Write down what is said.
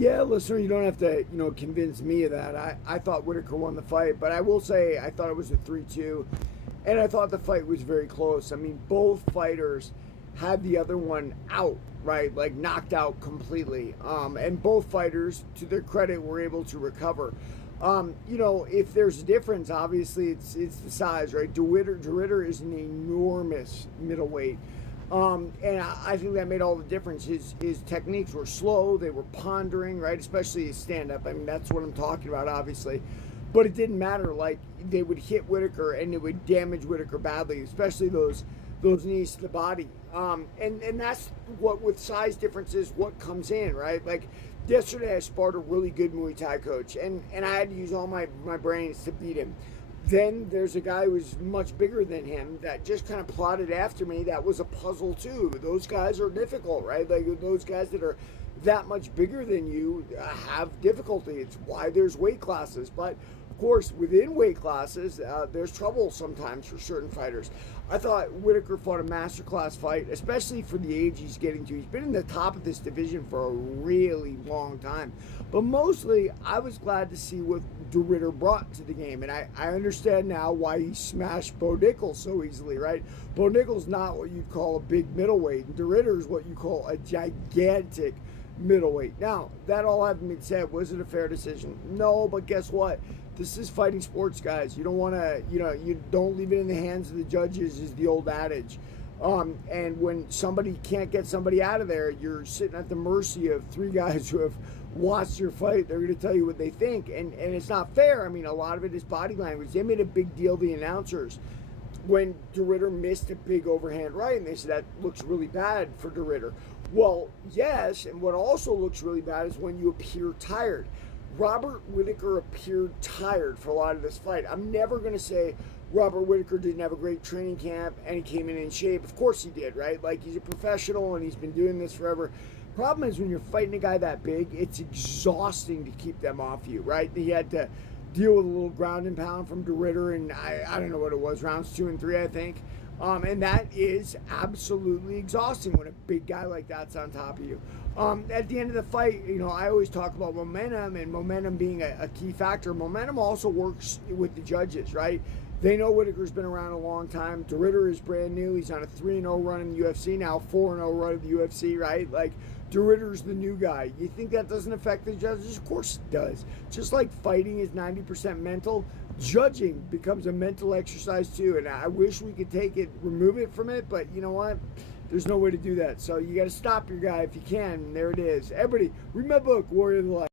Yeah, listener, you don't have to, convince me of that. I thought Whitaker won the fight, but I will say I thought it was a 3-2, and I thought the fight was very close. I mean, both fighters had the other one out, right? Like knocked out completely. And both fighters, to their credit, were able to recover. If there's a difference, obviously it's the size, right? DeRitter is an enormous middleweight. And I think that made all the difference. His techniques were slow, they were pondering, right? Especially his stand up. I mean, that's what I'm talking about, obviously. But it didn't matter. Like, they would hit Whitaker and it would damage Whitaker badly, especially those knees to the body. And that's what, with size differences, what comes in, right? Like, yesterday I sparred a really good Muay Thai coach, and I had to use all my brains to beat him. Then there's a guy who was much bigger than him that just kind of plotted after me. That was a puzzle too. Those guys are difficult, right? Like those guys that are that much bigger than you have difficulty. It's why there's weight classes. But of course, within weight classes, there's trouble sometimes for certain fighters. I thought Whitaker fought a masterclass fight, especially for the age he's getting to. He's been in the top of this division for a really long time. But mostly, I was glad to see what DeRitter brought to the game. And I understand now why he smashed Bo Nickal so easily, right? Bo Nickal's not what you'd call a big middleweight. And DeRitter is what you call a gigantic middleweight. Now, that all having been said, was it a fair decision? No, but guess what? This is fighting sports, guys. You don't want to, you don't leave it in the hands of the judges, is the old adage. And when somebody can't get somebody out of there, you're sitting at the mercy of three guys who have watched your fight. They're going to tell you what they think. And it's not fair. I mean, a lot of it is body language. They made a big deal, the announcers, when DeRitter missed a big overhand right, and they said that looks really bad for DeRitter. Well, yes, and what also looks really bad is when you appear tired. Robert Whitaker appeared tired for a lot of this fight. I'm never going to say Robert Whitaker didn't have a great training camp and he came in shape. Of course he did, right? Like, he's a professional and he's been doing this forever. Problem is, when you're fighting a guy that big, it's exhausting to keep them off you, right? He had to deal with a little ground and pound from DeRitter, and I don't know what it was, rounds 2 and 3, I think. And that is absolutely exhausting when a big guy like that's on top of you. At the end of the fight, I always talk about momentum, and momentum being a key factor. Momentum also works with the judges, right? They know Whitaker's been around a long time. DeRitter is brand new. He's on a 3-0 run in the UFC now, 4-0 run in the UFC, right? Like, DeRitter's the new guy. You think that doesn't affect the judges? Of course it does. Just like fighting is 90% mental, judging becomes a mental exercise too. And I wish we could remove it from it, but you know what? There's no way to do that. So you got to stop your guy if you can. And there it is. Everybody, read my book, Warrior of the Light.